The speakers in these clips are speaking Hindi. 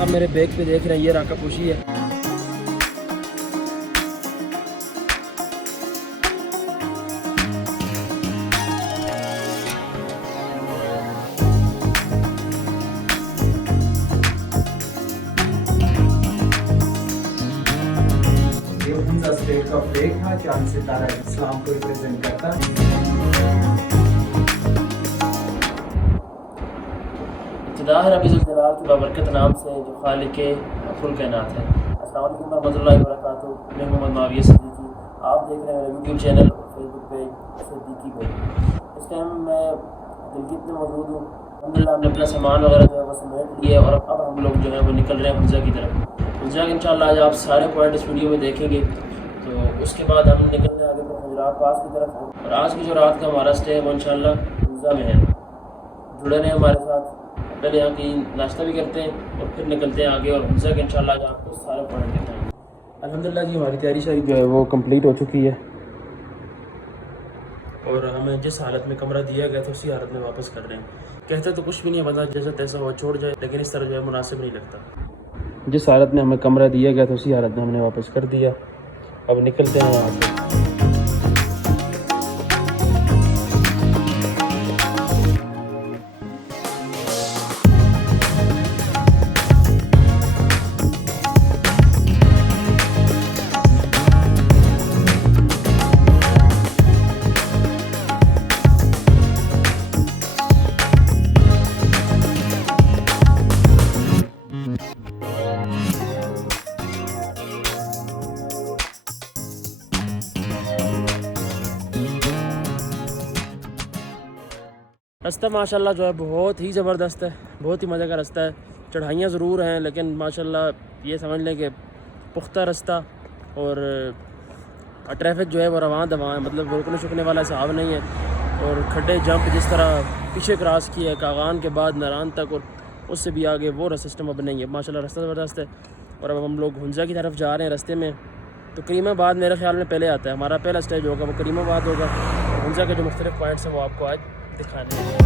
आप मेरे बैग पे देख रहे हैं, ये राका पोशी है। ये हुंजा स्टेट का फ्लैग था, चांद सितारा इस्लाम को रिप्रेजेंट करता है। रबीज़ुल-जलाल की बाबरकत नाम से जो खालिक कुल कायनात है। अस्सलाम वालेकुम रहमतुल्लाहि व बरकातुहू। मैं मोहम्मद माविया सिद्दीकी, आप देख रहे हैं मेरा यूट्यूब चैनल और फेसबुक पेज सिद्दीकी भाई। इस टाइम मैं गिलगित में मौजूद हूँ। अल्हम्दुलिल्लाह हमने अपना सामान वगैरह जो है वो समेट लिया और अब हम लोग जो है वो निकल रहे हैं हुंजा की तरफ। हुंजा इंशाअल्लाह आज आप सारे पॉइंट इस वीडियो में देखेंगे। तो उसके बाद हम निकल रहे हैं आगे गुजरात पास की तरफ, और आज की जो रात का हमारा स्टे है वो इंशाअल्लाह हुंजा में है। जुड़े रहें हमारे साथ। पहले यहाँ की नाश्ता भी करते हैं और फिर निकलते हैं आगे, और हुंजा के इंशाअल्लाह आज आपको सारे पॉइंट दिखाएंगे। अल्हम्दुलिल्लाह जी हमारी तैयारी सारी जो है वो कंप्लीट हो चुकी है, और हमें जिस हालत में कमरा दिया गया था उसी हालत में वापस कर रहे हैं। कहते तो कुछ भी नहीं है, बंदा जैसा तैसा हो छोड़ जाए, लेकिन इस तरह जो है मुनासिब नहीं लगता। जिस हालत में हमें कमरा दिया गया था उसी हालत में हमने वापस कर दिया। अब निकलते हैं यहाँ से। रास्ता माशाल्लाह जो है बहुत ही ज़बरदस्त है, बहुत ही मज़े का रास्ता है। चढ़ाइयाँ ज़रूर हैं, लेकिन माशाल्लाह ये समझ लें कि पुख्ता रास्ता, और ट्रैफिक जो है वो रवां दवां है, मतलब रुकने शुकने वाला हिसाब नहीं है। और खड्डे जंप जिस तरह पीछे क्रॉस किया है कागान के बाद नारान तक, और उससे भी आगे वो सिस्टम अब नहीं है। माशाल्लाह रास्ता ज़बरदस्त है। और अब हम लोग हुंजा की तरफ जा रहे हैं। रास्ते में तो करीमाबाद मेरे ख्याल में पहले आता है, हमारा पहला स्टेज होगा वो करीमाबाद होगा। और हुंजा के जो मुख्तलिफ पॉइंट्स हैं वो आपको आज दिखाने हैं।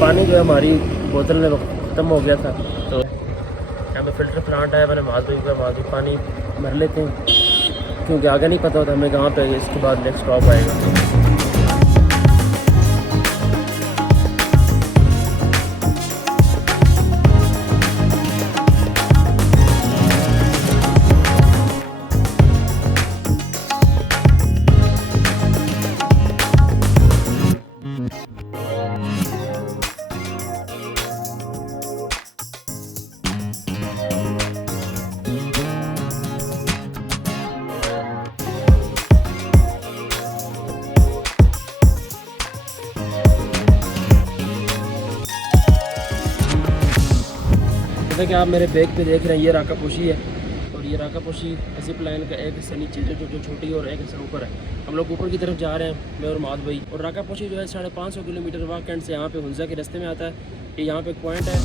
पानी जो है हमारी बोतल में ख़त्म हो गया था, तो यहाँ पे फ़िल्टर प्लांट है। मैंने माधुरी पानी भर लेते हैं, क्योंकि आगे नहीं पता होता हमें कहाँ पे इसके बाद नेक्स्ट स्टॉप आएगा। जैसा कि आप मेरे बैग पे देख रहे हैं, ये राका पोशी है। और ये राका पोशी जिप लाइन का एक हिस्सा नीचे जो छोटी और एक हिस्सा ऊपर है। हम लोग ऊपर की तरफ जा रहे हैं, मैं और माद भाई। और राका पोशी जो है 550 किलोमीटर वाकंड से यहाँ पे हुंजा के रास्ते में आता है। ये यहाँ पे एक पॉइंट है।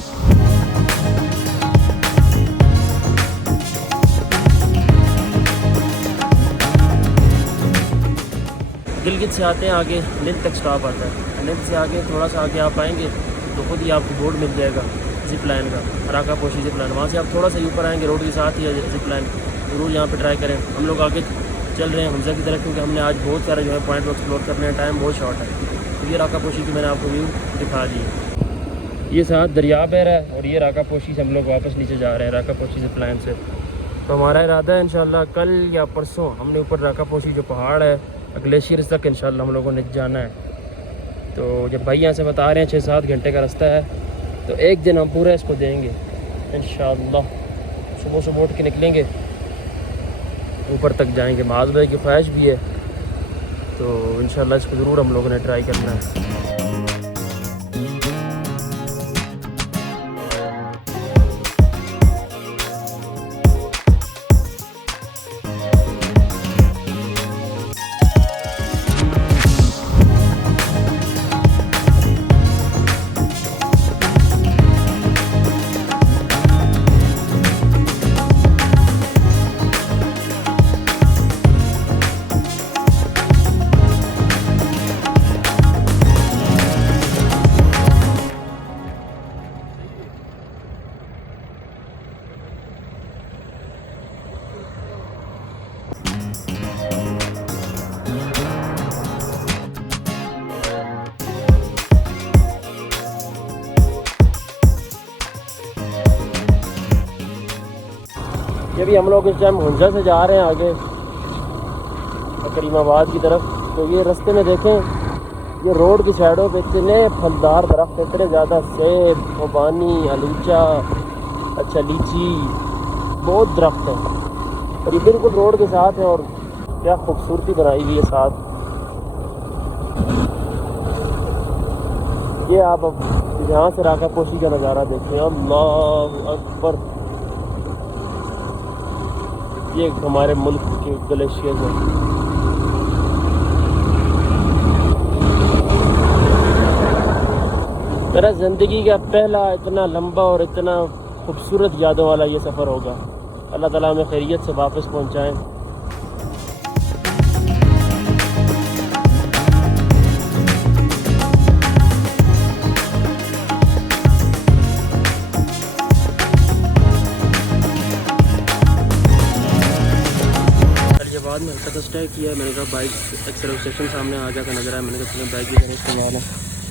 गिलगित से आते हैं आगे लिंथ तक स्टॉप आता है। लिंथ से आगे थोड़ा सा आगे आप आएंगे तो खुद ही आपको बोर्ड मिल जाएगा जिप लाइन का, राका पोशी जिप लाइन। वहाँ से आप थोड़ा सा ऊपर आएंगे, रोड के साथ ही है जिप लाइन। ज़रूर यहाँ पे ट्राई करें। हम लोग आगे चल रहे हैं हुंजा की तरफ, क्योंकि हमने आज बहुत सारे जो है पॉइंट एक्सप्लोर करने हैं, टाइम बहुत शॉर्ट है। तो ये राका पोशी की मैंने आपको व्यू दिखा दी है। ये साथ दरिया बह रहा है, और ये राका पोशी से हम लोग वापस नीचे जा रहे हैं राका पोशी जिप लाइन से। तो हमारा इरादा है इंशाल्लाह कल या परसों हमने ऊपर राका पोशी जो पहाड़ है ग्लेशियर्स तक इंशाल्लाह हम लोगों ने जाना है। तो जब भाई यहाँ से बता रहे हैं 6-7 घंटे का रास्ता है, तो एक दिन हम पूरा इसको देंगे इंशाअल्लाह। सुबह सुबह उठ के निकलेंगे, ऊपर तक जाएंगे। माज़ भाई की ख्वाहिश भी है, तो इंशाअल्लाह इसको ज़रूर हम लोगों ने ट्राई करना है। अभी हम लोग इस टाइम हुंजा से जा रहे हैं आगे करीमाबाद की तरफ। तो ये रास्ते में देखें, ये रोड की साइडों पे इतने फलदार दरख्त, इतने ज़्यादा सेब, खुबानी, अलूचा, अच्छा लीची, बहुत दरख्त है और ये बिल्कुल रोड के साथ है। और क्या खूबसूरती बनाई हुई है साथ। ये आप अब यहाँ से राका पोशी का नज़ारा देखें, अल्लाह अकबर। ये हमारे मुल्क के ग्लेशियर हैं। मेरा ज़िंदगी का पहला इतना लंबा और इतना खूबसूरत यादों वाला ये सफ़र होगा। अल्लाह ताला हमें खैरियत से वापस पहुँचाएँ। बाद में हल्का सा स्टे किया है। मैंने कहा बाइक एक सर्विस स्टेशन सामने आ जाकर नज़र आया। मैंने कहा तुम्हें बाइक की तरह इस्तेमाल है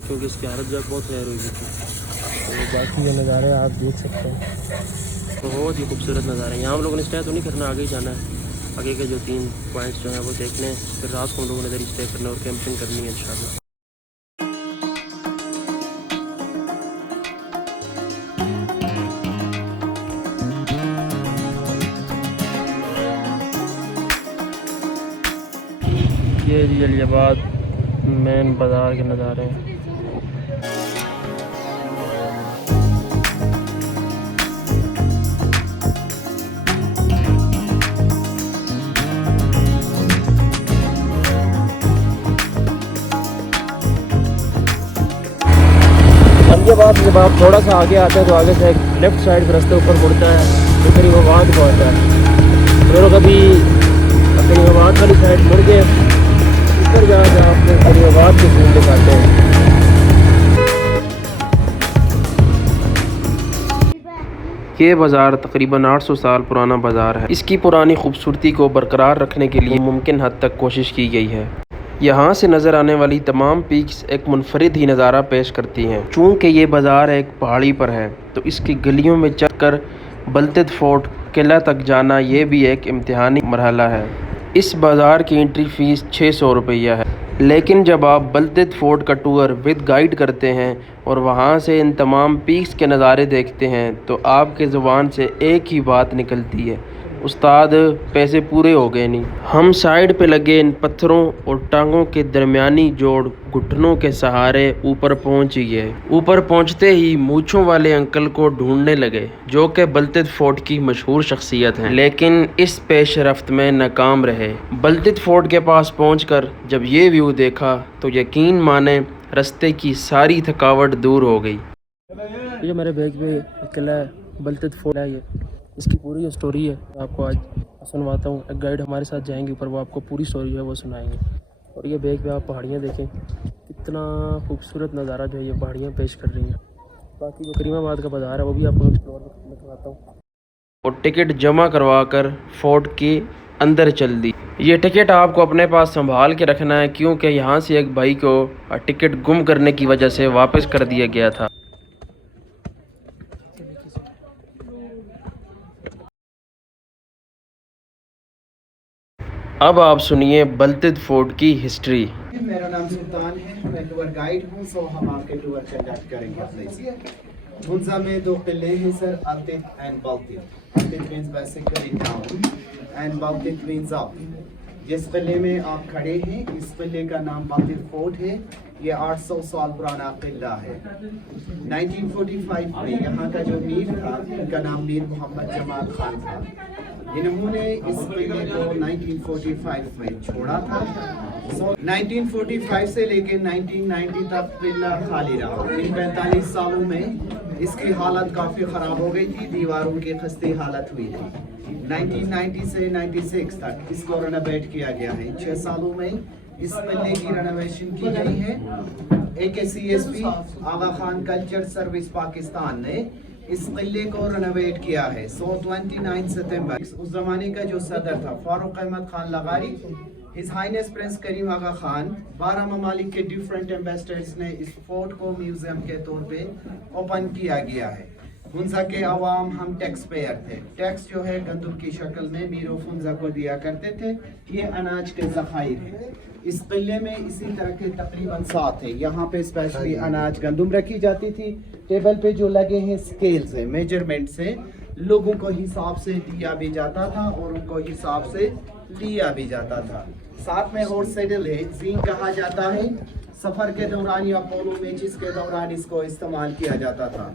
क्योंकि इसकी हालत जो बहुत खैर हुई थी। तो बाकी ये नज़ारे आप देख सकते हैं, बहुत ही खूबसूरत नज़ारे हैं। यहाँ हम लोगों ने स्टे तो नहीं करना, आगे ही जाना है। आगे के जो 3 पॉइंट्स जो हैं वो देखने हैं, फिर रात को हम लोगों ने इधर ही स्टे करना और कैंपिंग करनी है इंशाल्लाह। ये जलियाबाद मेन बाज़ार के नज़ारे हैं। जलियाबाद जब आप थोड़ा सा आगे आते हैं तो आगे से एक लेफ़्ट साइड रास्ते ऊपर मुड़ता है तो करीमाबाद पहुँचता है। तो लोग अभी करीमाबाद वाली साइड मुड़ गए, ऊपर जाकर आपको करीमाबाद के सीन दिखाते हैं। ये बाज़ार तकरीबन 800 साल पुराना बाज़ार है। इसकी पुरानी खूबसूरती को बरकरार रखने के लिए मुमकिन हद तक कोशिश की गई है। यहाँ से नज़र आने वाली तमाम पीक्स एक मुनफरिद ही नज़ारा पेश करती हैं। चूँकि ये बाज़ार एक पहाड़ी पर है तो इसकी गलियों में चढ़कर बलतद फोर्ट किला तक जाना ये भी एक इम्तिहानी मरहला है। इस बाज़ार की एंट्री फ़ीस 600 रुपया है, लेकिन जब आप बलतद फोर्ट का टूर विद गाइड करते हैं और वहाँ से इन तमाम पीक्स के नज़ारे देखते हैं तो आपके ज़ुबान से एक ही बात निकलती है, उस्ताद पैसे पूरे हो गए नहीं। हम साइड पे लगे इन पत्थरों और टांगों के दरमियानी जोड़ घुटनों के सहारे ऊपर पहुंच गए। ऊपर पहुंचते ही मूंछों वाले अंकल को ढूंढने लगे जो कि बलतद फोर्ट की मशहूर शख्सियत हैं, लेकिन इस पेशरफ्त में नाकाम रहे। बलतद फोर्ट के पास पहुंचकर जब ये व्यू देखा तो यकीन माने रास्ते की सारी थकावट दूर हो गई। ये मेरे बैग पे किला है, बलतद फोर्ट है। ये इसकी पूरी जो स्टोरी है आपको आज सुनवाता हूँ। एक गाइड हमारे साथ जाएंगे ऊपर, वो आपको पूरी स्टोरी है वो सुनाएंगे। और ये बैग पे आप पहाड़ियाँ देखें, कितना खूबसूरत नज़ारा जो है ये पहाड़ियाँ पेश कर रही हैं। बाकी जो करीमाबाद का बाज़ार है वो भी आपको एक्सप्लोर करवाता हूँ। और टिकट जमा करवा कर फोर्ट के अंदर चल दी। ये टिकट आपको अपने पास संभाल के रखना है क्योंकि यहाँ से एक भाई को टिकट गुम करने की वजह से वापस कर दिया गया था। अब आप सुनिए बलतद फोर्ट की हिस्ट्री। मेरा नाम सुल्तान है, मैं टूर गाइड हूँ। सो हम आपके टूर कंडक्ट करेंगे अपने से। हुंजा में 2 किले हैं sir, Altit and Baltit. Altit means basically town and Baltit means up. जिस किले में आप खड़े हैं इस किले का नाम बलतद फोर्ट है। ये 800 साल पुराना किला है। 1945 में यहाँ का जो मीर था, इनका नाम मीर मोहम्मद जमाल खान था। इन्होंने इस किले को 1945 में छोड़ा था। 1945 से लेकर 1990 तक किला खाली रहा। इन 45 सालों में इसकी हालत काफ़ी ख़राब हो गई थी, दीवारों की खस्ती हालत हुई थी। 1990 से 96 तक इसको रेनोवेट किया गया है। 6 सालों में इस किले की रेनोवेशन की गई है। AKCSP आगा खान कल्चर सर्विस पाकिस्तान ने इस किले को रेनोवेट किया है। 29 सितंबर उस जमाने का जो सदर था फारूक अहमद खान लगारी, his highness prince Karim Aga Khan, 12 ममालिक के डिफरेंट एम्बेसडर्स ने इस फोर्ट को म्यूजियम के तौर पे ओपन किया गया है। फुंजा के अवाम हम टैक्स पेयर थे। टैक्स जो है गंदम की शक्ल में मीरो फुंजा को दिया करते थे। ये अनाज के ज़खायर हैं। इस किले में इसी तरह के तकरीबन 7 है। यहाँ पे स्पेशली अनाज गंदम रखी जाती थी। टेबल पे जो लगे हैं स्केल से, मेजरमेंट से लोगों को हिसाब से दिया भी जाता था और उनको हिसाब से लिया भी जाता था। साथ में हॉर्स सेडल है, जीन कहा जाता है। सफ़र के दौरान या पोलो मैचेस के दौरान इसको इस्तेमाल किया जाता था।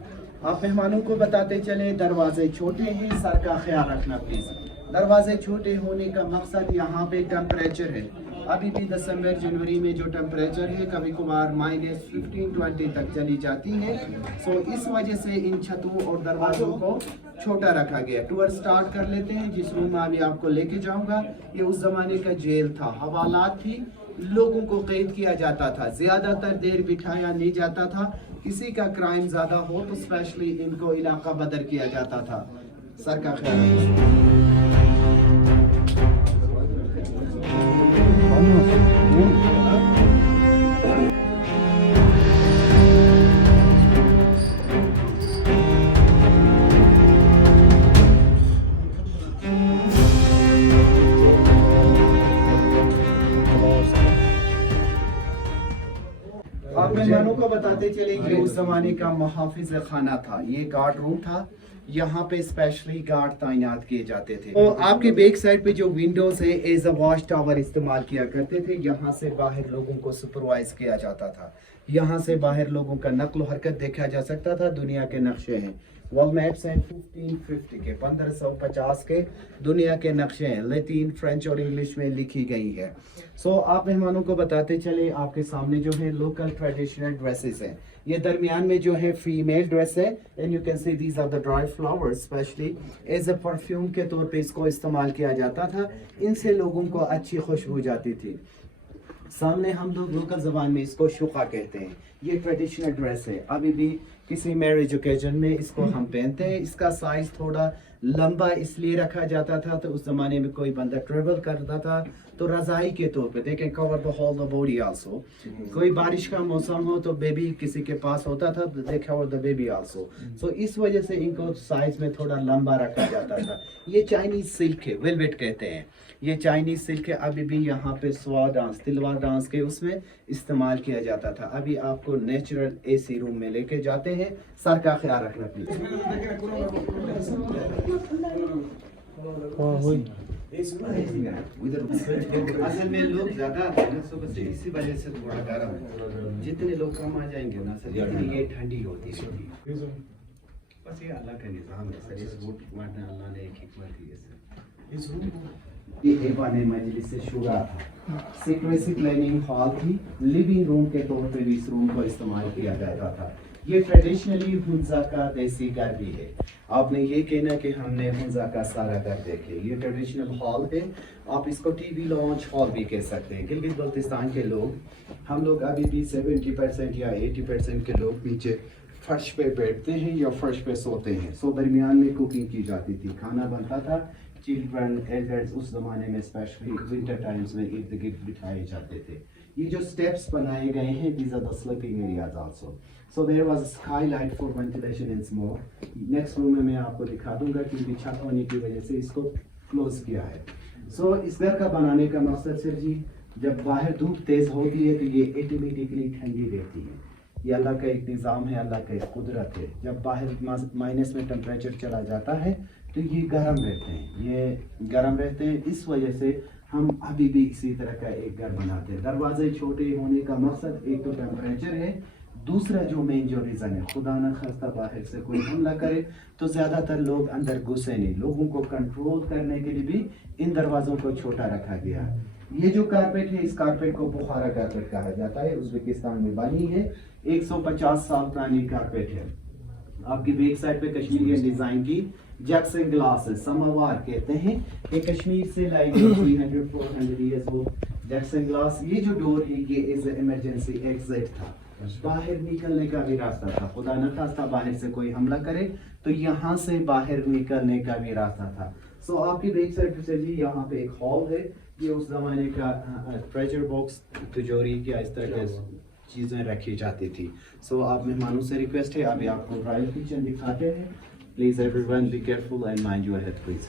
आप मेहमानों को बताते चले दरवाजे छोटे हैं, सर का ख्याल रखना प्लीज़। दरवाजे छोटे होने का मकसद यहाँ पे टेम्परेचर है। अभी भी दिसंबर जनवरी में जो टेम्परेचर है कभी कभार -15-20 तक चली जाती है। सो इस वजह से इन छतों और दरवाज़ों को छोटा रखा गया। टूर स्टार्ट कर लेते हैं। जिस रूम में अभी आपको लेके जाऊंगा ये उस ज़माने का जेल था, हवालात थी, लोगों को कैद किया जाता था, ज़्यादातर देर बिठाया नहीं जाता था। किसी का क्राइम ज़्यादा हो तो स्पेशली इनको इलाका बदर किया जाता था। सर का ख्याल रखिए। आप मेहमानों को बताते चले कि उस जमाने का मुहाफिज खाना था, ये गार्ड रूम था। यहाँ पे स्पेशली गार्ड तैनात किए जाते थे। तो आपके बैक साइड पे जो विंडोज है एज अ वॉच टावर इस्तेमाल किया करते थे। यहाँ से बाहर लोगों को सुपरवाइज किया जाता था। यहाँ से बाहर लोगों का नक्ल हरकत देखा जा सकता था। दुनिया के नक्शे हैं, वर्ल्ड मैप्स हैं 1550 के 1550 के दुनिया के नक्शे हैं, लैटिन, फ्रेंच और इंग्लिश में लिखी गई है। सो आप मेहमानों को बताते चले आपके सामने जो है लोकल ट्रेडिशनल ड्रेसेस हैं। ये दरमियान में जो है फीमेल ड्रेस है and you can see these are the dry flowers. Specially as a perfume के तौर पे इसको इस्तेमाल किया जाता था। इनसे लोगों को अच्छी खुशबू जाती थी। सामने हम लोग लोकल ज़बान में इसको शुका कहते हैं। ये ट्रेडिशनल ड्रेस है, अभी भी किसी मैरिज ओकेजन में इसको हम पहनते हैं। इसका साइज थोड़ा लंबा इसलिए रखा जाता था तो उस ज़माने में कोई बंदा ट्रेवल करता था तो रज़ाई के तौर पे, they can cover the whole the body also. कोई बारिश का मौसम हो तो बेबी किसी के पास होता था तो दे कवर द बेबी आल्सो। सो इस वजह से इनको साइज में थोड़ा लंबा रखा जाता था। ये चाइनीज सिल्क है, वेलवेट कहते हैं। ये चाइनीज सिल्क है, अभी भी यहाँ पे स्वा डांस, तिलवा डांस के उसमें इस्तेमाल किया जाता था। अभी आपको नेचुरल एसी रूम में लेके जाते हैं। सर का ख्याल रखना प्लीज। असल में लोग ज्यादा इसी वजह से थोड़ा गर्म है। जितने लोग कम आ जाएंगे ना सर इतनी ये ठंडी होती है। बस ये अल्लाह का निज़ाम है सर। इस वोट मारने अल्लाह ने एक हिकमत दी है सर। इस रूम को ये ऐवान मजलिस से शुरा था, सीक्रेसी प्लानिंग हॉल थी। लिविंग रूम के तौर पे भी इस रूम को इस्तेमाल किया जाता था। ये ट्रेडिशनली हुंजा का देसी घर भी है। आपने ये कहना कि हमने हुंजा का सारा घर देखे। ये ट्रेडिशनल हॉल है, आप इसको टीवी लॉन्च हॉल भी कह सकते हैं। गिलगित बल्तिस्तान के लोग, हम लोग अभी भी 70% या 80% के लोग नीचे फर्श पे बैठते हैं या फर्श पे सोते हैं। सो दरमियान में कुकिंग की जाती थी, खाना बनता था। चिल्ड्रन, एल्डर्स उस ज़माने में स्पेशली विंटर टाइम्स में इर्द गिर्द बिठाए जाते थे। ये जो स्टेप्स बनाए गए हैं these are the sleeping areas also. So there was a skylight for ventilation and smoke. Next room में मैं आपको दिखा दूंगा क्योंकि छत होने की वजह से इसको क्लोज किया है। सो इस घर का बनाने का मकसद सर जी, जब बाहर धूप तेज़ होती है तो ये ऑटोमेटिकली ठंडी रहती है। ये अल्लाह का एक निज़ाम है, अल्लाह का एक कुदरत है। जब बाहर माइनस में टेम्परेचर चला जाता है तो ये गर्म रहते हैं, ये गर्म रहते हैं। इस वजह से हम अभी भी इसी तरह का एक घर बनाते हैं। दरवाजे छोटे होने का मकसद एक तो टेम्परेचर है, दूसरा जो मेन जो रीज़न है खुदा न खास्ता बाहर से कोई हमला करे तो ज़्यादातर लोग अंदर घुसे नहीं। लोगों को कंट्रोल करने के लिए भी इन दरवाज़ों को छोटा रखा गया। ये जो कारपेट है इस कारपेट को बुखारा कारपेट कहा जाता है, उज़्बेकिस्तान में बनी है। 150 साल पुरानी कारपेट है। आपकी बैक साइड पे कश्मीरी डिज़ाइन की जैक्सन ग्लास है, समावार कहते हैं। ये कश्मीर से लाई गई 300-400 ईयर्स वो जैक्सन ग्लास। ये जो डोर है ये एज इमरजेंसी एग्जिट था, बाहर निकलने का भी रास्ता था। खुदा न खास्ता बाहर से कोई हमला करे तो यहाँ से बाहर निकलने का भी रास्ता था। सो आपकी बैक साइड से जी यहाँ पे एक हॉल है। ये उस जमाने का ट्रेजर बॉक्स, तिजोरी क्या इस तरह के चीज़ें रखी जाती थी। सो आप मेहमानों से रिक्वेस्ट है अभी आपको रॉयल किचन दिखाते हैं। Please everyone be careful and mind your head please.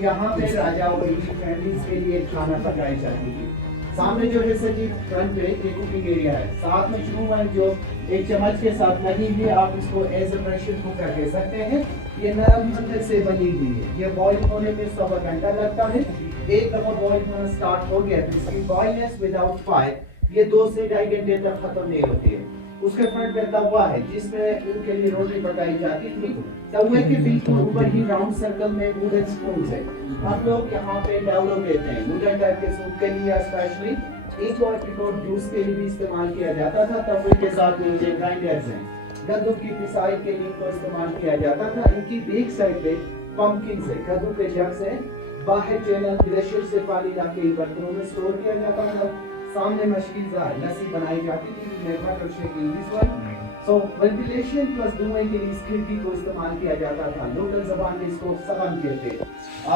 यहाँ पे राजा और उनकी फैमिलीज के लिए खाना पकाई जाती है। सामने जो है सर जी फ्रंट पे एक कुकिंग एरिया है, साथ में शुरू में जो एक चम्मच के साथ लगी हुई है, आप इसको एज ए प्रेशर कुकर कह सकते हैं। ये नरम पत्थर से बनी हुई है। ये बॉईल होने में 1.25 घंटा लगता है। एक दफा बॉईल होना स्टार्ट हो गया तो इसकी बॉइलनेस विदाउट फायर ये 2 से 2.5 घंटे तक खत्म नहीं होती है। उसके फ्रंट पे तवा है जिसमें उनके लिए रोटी पकाई जाती थी। तवे के बिल्कुल ऊपर ही राउंड सर्कल में वुडन स्पून है। हम लोग यहाँ पे डेवलप लेते हैं वुडन टाइप के सूप के लिए स्पेशली। एक और एप्रिकॉट जूस के लिए भी इस्तेमाल किया जाता था। तवे के साथ नीचे ग्राइंडर्स हैं, गद्दू की पिसाई के लिए इनको इस्तेमाल किया जाता था। इनकी बैक साइड पे पंपकिन से गद्दू के जग से बाहर चैनल ग्लेशियर से पानी लाके बर्तनों में स्टोर किया जाता था। सामने मशकीज़ार लस्सी बनाई जाती थी। So ventilation plus धुएं के लिए इस खिड़की को इस्तेमाल किया जाता था। लोकल ज़बान में इसको सगन कहते हैं।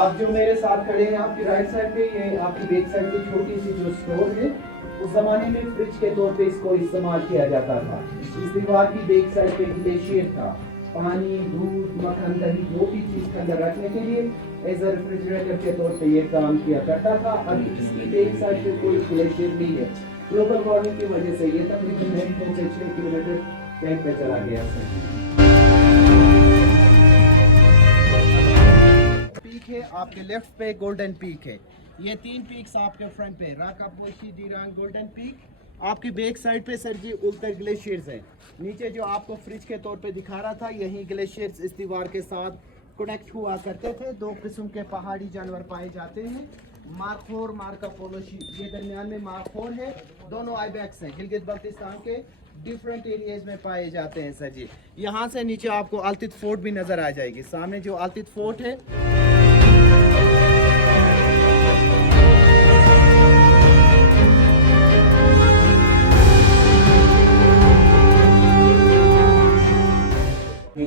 आप जो मेरे साथ खड़े हैं आपकी राइट साइड पे, ये आपकी बैक साइड पे छोटी सी जो स्टोर है, उस जमाने में फ्रिज के तौर पे इसको इस्तेमाल किया जाता था। इस दीवार की बैक साइड पे ग्लेशियर था। पानी, दूध, मक्खन, दही जो भी चीज के अंदर रखने के लिए एज ए रेफ्रिजरेटर के तौर पे ये काम किया करता था। अभी इसकी बैक साइड पे कोई ग्लेशियर नहीं है। ग्लोबल वार्मिंग की वजह से ये तकरीबन 9 से 6 किलोमीटर कहीं पे चला गया। पीक है आपके लेफ्ट पे, गोल्डन पीक है। ये 3 पीक्स आपके फ्रंट पे, राका पोशी, दीरांग, गोल्डन पीक। आपकी बैक साइड पे सर जी उल्तर ग्लेशियर्स हैं। नीचे जो आपको फ्रिज के तौर पे दिखा रहा था, यही ग्लेशियर्स इस दीवार के साथ कनेक्ट हुआ करते थे। 2 किस्म के पहाड़ी जानवर पाए जाते हैं, मारखोर, मार्का पोलोशी। ये दरमियान में मारखोर है। दोनों आइबैक्स हैं, गिलगित बल्तिस्तान के डिफरेंट एरियाज में पाए जाते हैं सर जी। यहाँ से नीचे आपको अल्तित फोर्ट भी नजर आ जाएगी। सामने जो अल्तित फोर्ट है,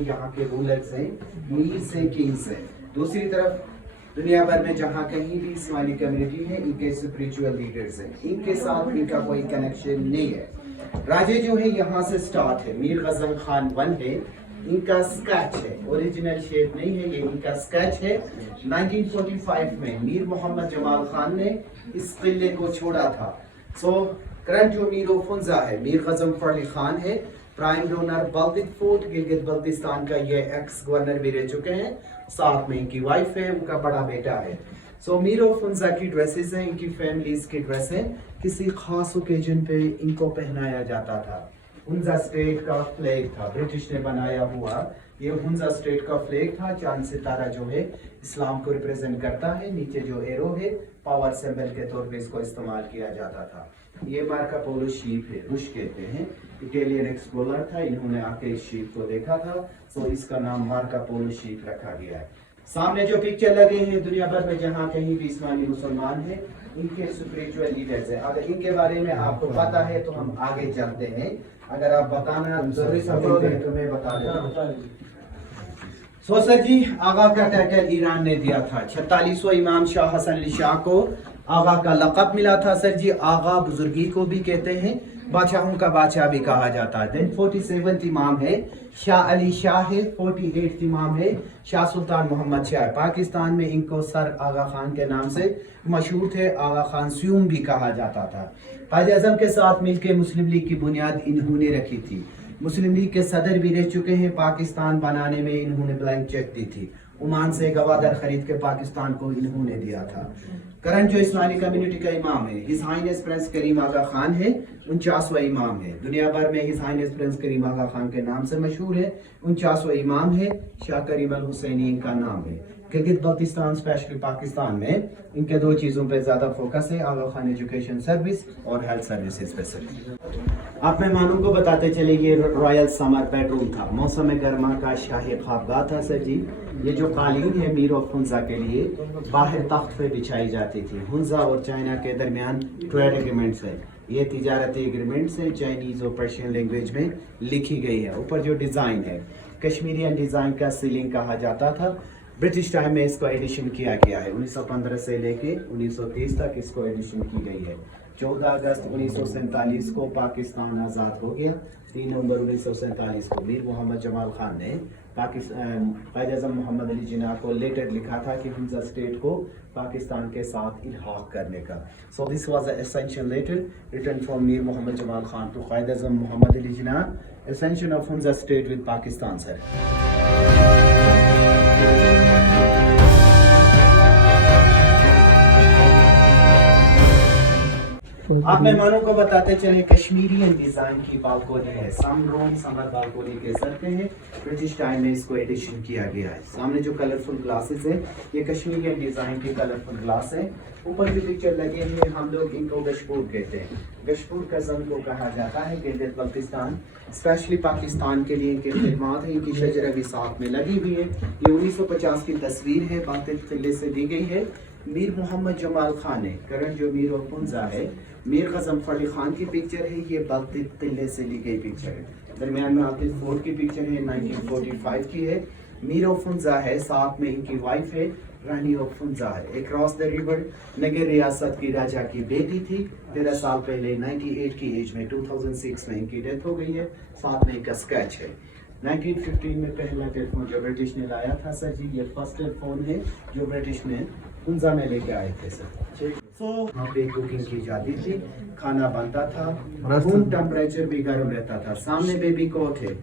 यहाँ के रूलर्स हैं, मीर से किंग्स हैं। दूसरी तरफ दुनिया भर में जहाँ कहीं भी इस्लामी कम्युनिटी है, इनके स्पिरिचुअल लीडर्स हैं। इनके साथ इनका कोई कनेक्शन नहीं है। राजे जो है यहाँ से स्टार्ट है। मीर गजल खान 1 है, इनका स्केच है, ओरिजिनल शेप नहीं है, ये इनका स्केच है। 1945 में मीर मोहम्मद जमाल खान ने इस किले को छोड़ा था। सो करंट जो मीर फुंजा है, मीर गजम फरली खान है, prime donor Baltit fort, Gilgit Baltistan का ये एक्स गवर्नर भी रह चुके हैं। साथ में इनकी वाइफ है, उनका बड़ा बेटा है। सो मीर फुंजा की ड्रेसेस हैं, इनकी फैमिलीज की ड्रेस है। किसी खास ओकेजन पे इनको पहनाया जाता था। हुंजा स्टेट का फ्लैग था, ब्रिटिश ने बनाया हुआ। ये हुंजा स्टेट का फ्लैग था। चांद सितारा जो है इस्लाम को रिप्रेजेंट करता है। नीचे जो एरो है पावर सिंबल के तौर पे इसको इस्तेमाल किया जाता था। ये मार्का पोलो शीप है, रुश कहते हैं। इटालियन एक्सप्लोरर था, इन्होंने आके इस शीप को देखा था, तो इसका नाम मार्का पोलो शीप रखा गया है। सामने जो पिक्चर लगे हैं, दुनिया भर में जहाँ कहीं भी इस्लामी मुसलमान हैं, इनके स्पिरिचुअल लीडर्स हैं। अगर इनके बारे में आपको पता है तो हम आगे चलते हैं। अगर आप बताना जरूरी समझते हैं तो मैं बता देता हूँ। सो सर जी, आगा का टाइटल ईरान ने दिया था। 46वां इमाम शाह हसन अली शाह को आगा का लक़ब मिला था सर जी। आगा बुजुर्गी को भी कहते हैं, बादशाहों का बादशाह भी कहा जाता है। देन 47th इमाम है शाह अली शाह है। 48th इमाम है शाह सुल्तान मोहम्मद शाह। पाकिस्तान में इनको सर आगा खान के नाम से मशहूर थे। आगा खान स्यूम भी कहा जाता था। कायद आज़म के साथ मिलकर मुस्लिम लीग की बुनियाद इन्होंने रखी थी। मुस्लिम लीग के सदर भी रह चुके हैं। पाकिस्तान बनाने में इन्होंने ब्लैंक चेक दी थी। ओमान से गवादर खरीद के पाकिस्तान को इन्होंने दिया था। करंट जो इस्लामी कम्युनिटी का इमाम है his highness prince Karim Aga Khan है। 49वां इमाम है। दुनिया भर में his highness prince Karim Aga Khan के नाम से मशहूर है। 49वां इमाम है शाह करीम अल हुसैनी इनका नाम है। गिलगित बल्तिस्तान स्पेशली पाकिस्तान में इनके दो चीज़ों पे ज़्यादा फोकस है, आगा खान एजुकेशन सर्विस और हेल्थ सर्विसेज स्पेशली। आप मेहमानों को बताते चले ये रॉयल समर बेडरूम था, मौसम गर्मा का शाही ख्वाबगाह था सर जी। ये जो कालीन है मीर ऑफ हुंजा के लिए बाहर तख्त पे बिछाई जाती थी। हुंजा और चाइना के दरमियान ट्रेड एग्रीमेंट्स है, ये तिजारती एग्रीमेंट्स है, चाइनीज़ और पर्शियन लैंग्वेज में लिखी गई है। ऊपर जो डिज़ाइन है कश्मीरियन डिज़ाइन का सीलिंग कहा जाता था। ब्रिटिश टाइम में इसको एडिशन किया गया है, 1915 से लेके 1930 तक इसको एडिशन की गई है। 14 अगस्त 1947 को पाकिस्तान आज़ाद हो गया। 3 नवंबर 1947 को मीर मोहम्मद जमाल खान ने कायद आज़म मोहम्मद अली जिन्ना को लेटर लिखा था कि हुंजा स्टेट को पाकिस्तान के साथ इल्हाक करने का। So this was a essential letter written from Mir Mohammad Jamal Khan to Quaid Azam Mohammad Ali Jinnah, essential of Hunza state with Pakistan sir. आप मेहमानों को बताते चले कश्मीरियन डिजाइन की बालकोनी है, सम रूम समर बालकोनी कह सकते हैं। ब्रिटिश टाइम में इसको एडिशन किया गया है। सामने जो कलरफुल ग्लासेस है ये कश्मीरियन डिजाइन की कलरफुल ग्लास है। ऊपर जो पिक्चर लगे हुए हम लोग इनको गशपूर कहते हैं। गशपूर कज़न को कहा जाता है गिलगित बल्तिस्तान स्पेशली पाकिस्तान के लिए इनके खिदमात है। इनकी शजरा भी साथ में लगी हुई है। ये 1950 की तस्वीर है, बाल्तिक किले से दी गई है। मीर मोहम्मद जमाल खान है, करंट जो मीर ऑफ हुंजा है मीर ग़ज़नफ़र अली खान की पिक्चर है। ये बाल्तिक किले से ली गई पिक्चर है। दरमियान में आतिफ फोर्ट की पिक्चर है, 1945 की है। मीर ऑफ हुंजा है, साथ में इनकी वाइफ है रानी ऑफ हुंजा है। क्रॉस द रिवर नगर रियासत की राजा की बेटी थी। 13 साल पहले 98 की एज में 2006 में इनकी डेथ हो गई है। साथ में इनका स्केच है। 1915 में पहला टेलीफोन जो ब्रिटिश ने लाया था सर जी, ये फर्स्ट टेलीफोन है जो ब्रिटिश ने हुंजा में लेके आए थे सर। वहाँ पे कुकिंग की जाती थी, खाना बनता था, रूम टेम्परेचर भी गर्म रहता था। सामने बेबी कोट है,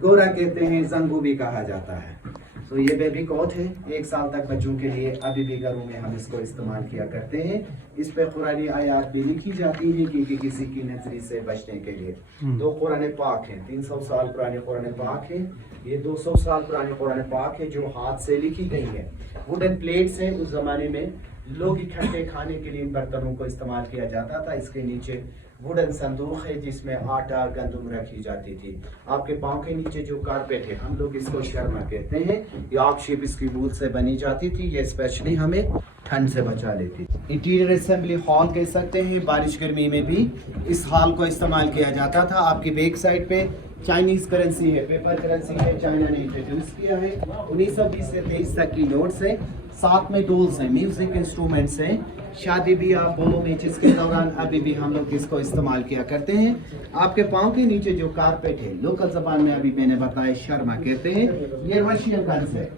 गोरा कहते हैं, जंगू भी कहा जाता है। तो ये बेबी कोट है, 1 साल तक बच्चों के लिए अभी भी घरों में हम इसको इस्तेमाल किया करते हैं। इस पे कुरानी आयात भी लिखी जाती है कि किसी की नजरी से बचने के लिए। 2 कुरान पाक है, 300 साल पुराने कुरान पाक है। ये 200 साल पुराने कुरान पाक है जो हाथ से लिखी गई है। वुडन प्लेट्स हैं, उस जमाने में लोग इकट्ठे खाने के लिए इन बर्तनों को इस्तेमाल किया जाता था। इसके नीचे वुडन संदूक है जिसमें आटा गंदम रखी जाती थी। आपके पाँव के नीचे जो कारपेट है हम लोग इसको शर्मा कहते हैं। ये आग शेप इसकी वूल से बनी जाती थी। ये स्पेशली हमें ठंड से बचा लेती थी। इंटीरियर असेंबली हॉल कह सकते हैं। बारिश गर्मी में भी इस हॉल को इस्तेमाल किया जाता था। आपकी बैक साइड पे चाइनीज करेंसी है, पेपर करेंसी है, चाइना ने इंट्रोड्यूस किया है। 1920 से 23 तक की नोट्स है। साथ में डोल्स हैं, म्यूजिक इंस्ट्रूमेंट्स हैं। शादी ब्याह बोलो मैचेस के दौरान अभी भी हम लोग इसको इस्तेमाल किया करते हैं। आपके पाँव के नीचे जो कारपेट है लोकल जबान में अभी मैंने बताया शर्मा कहते हैं। ये रशियन गन्स है,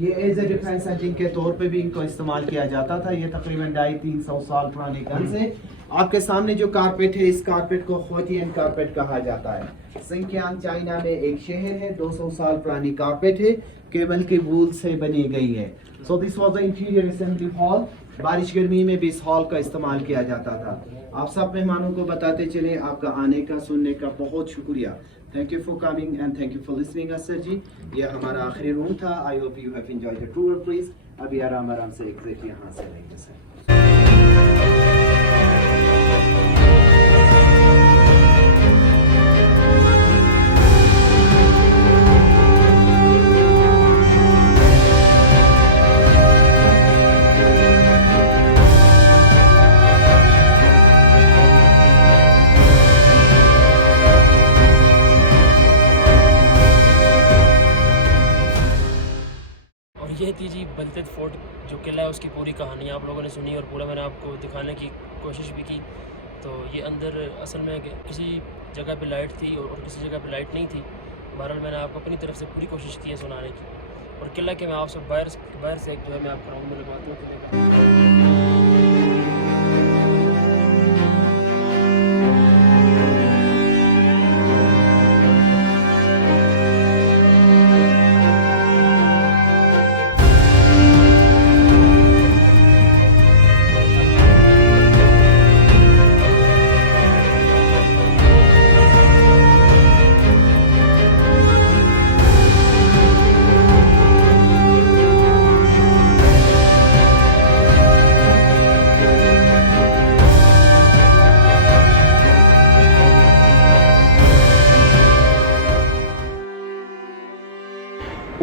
ये एज ए डिफेंस एंजिन के तौर पे भी इनको इस्तेमाल किया जाता था। ये तकरीबन 250-300 साल पुराने गन्स है। आपके सामने जो कारपेट है इस कारपेट को ख्वातियन कारपेट कहा जाता है। सिंकियांग चाइना में एक शहर है, 200 साल पुरानी कारपेट है, केबल की वूल से बनी गई है। सो this was the interior assembly hall. बारिश गर्मी में भी इस हॉल का इस्तेमाल किया जाता था। आप सब मेहमानों को बताते चले आपका आने का सुनने का बहुत शुक्रिया। Thank you for coming and thank you for listening us sir ji. ये हमारा आखिरी रूम था। I hope you have enjoyed the tour please. अभी आराम आराम से एग्जिट यहाँ से लेंगे सर। ये थी जी बल्तिक फोर्ट जो किला है उसकी पूरी कहानी आप लोगों ने सुनी और पूरा मैंने आपको दिखाने की कोशिश भी की। तो ये अंदर असल में किसी जगह पे लाइट थी और किसी जगह पे लाइट नहीं थी। बहरहाल मैंने आपको अपनी तरफ से पूरी कोशिश की है सुनाने की। और किला के मैं आपसे बाहर से एक जो है मैं आपको राउंड में लगाता हूँ किले का।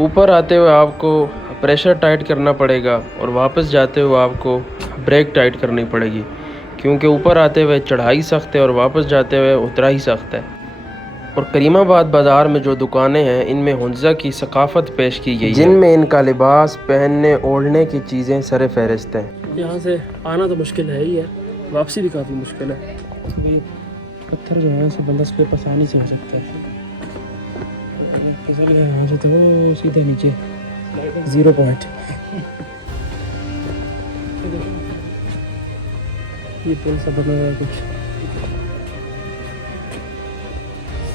ऊपर आते हुए आपको प्रेशर टाइट करना पड़ेगा और वापस जाते हुए आपको ब्रेक टाइट करनी पड़ेगी, क्योंकि ऊपर आते हुए चढ़ाई सख्त है और वापस जाते हुए उतराई सख्त है। और करीमाबाद बाज़ार में जो दुकानें हैं इनमें हुंज़ा की सकाफ़त पेश की गई है, जिनमें इनका लिबास, पहनने ओढ़ने की चीज़ें सर फहरिस्त हैं। यहाँ से आना तो मुश्किल है ही है, वापसी भी काफ़ी मुश्किल है। तो पत्थर जो है से बंदा उस पर आसानी से हो सकता है। फिसल गया यहाँ से तो सीधे नीचे 0 पॉइंट। ये पुल सा बना हुआ है कुछ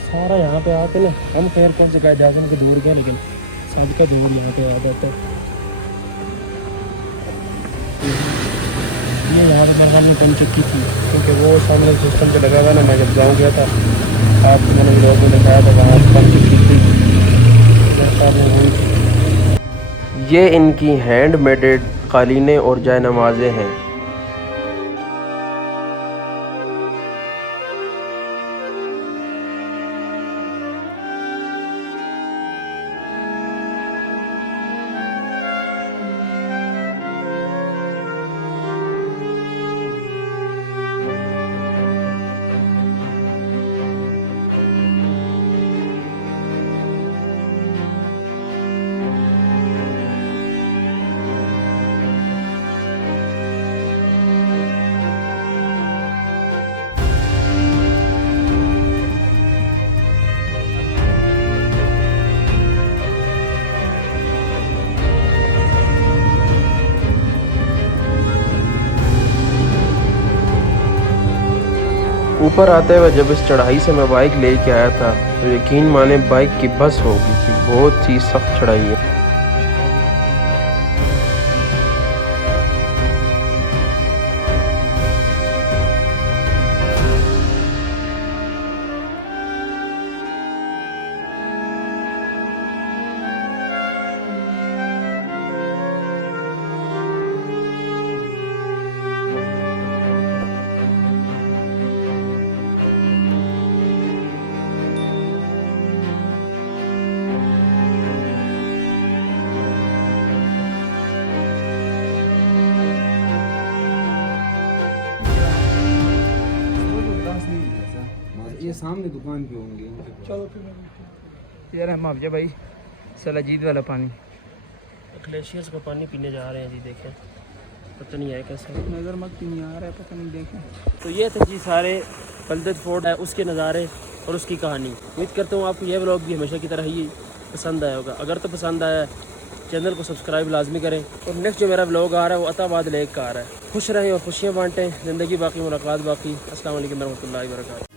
सारा यहाँ पे आते ना। हम खैर कौन से जाते हैं दूर गया, लेकिन सबका जोर यहाँ पे आ जाता है। ये यहाँ पे मेरे ख्याल में कम चक्की थी, क्योंकि वो सामने सिस्टम पे लगा हुआ ना। मैं जब गाँव गया था, आपको मैंने लोगों ने दिखाया था, वहाँ कम चक्की थी मेरे ख्याल में वही। ये इनकी हैंड मेडेड कालीनें और जाय नमाज़ें हैं। ऊपर आते हुए जब इस चढ़ाई से मैं बाइक लेके आया था तो यकीन माने बाइक की बस हो गई थी। बहुत ही सख्त चढ़ाई है। ये सामने दुकान पे होंगे। चलो फिर यार हम अफजा भाई सलाजीद वाला पानी ग्लेशियर्स का पानी पीने जा रहे हैं जी। देखें पता नहीं है कैसे, नज़र मत नहीं आ रहा है, पता नहीं देखें। तो ये थे जी सारे बलदत फोर्ट है, उसके नज़ारे और उसकी कहानी। उम्मीद करता हूँ आपको यह व्लॉग भी हमेशा की तरह ही पसंद आया होगा। अगर तो पसंद आया चैनल को सब्सक्राइब लाजमी करें। और नेक्स्ट जो मेरा व्लॉग आ रहा है वो अताबाद लेक का आ रहा है। खुश रहें और खुशियाँ बांटें। ज़िंदगी बाकी, मुलाकात बाकी। अस्सलाम वालेकुम रहमतुल्लाहि व बरकातहू।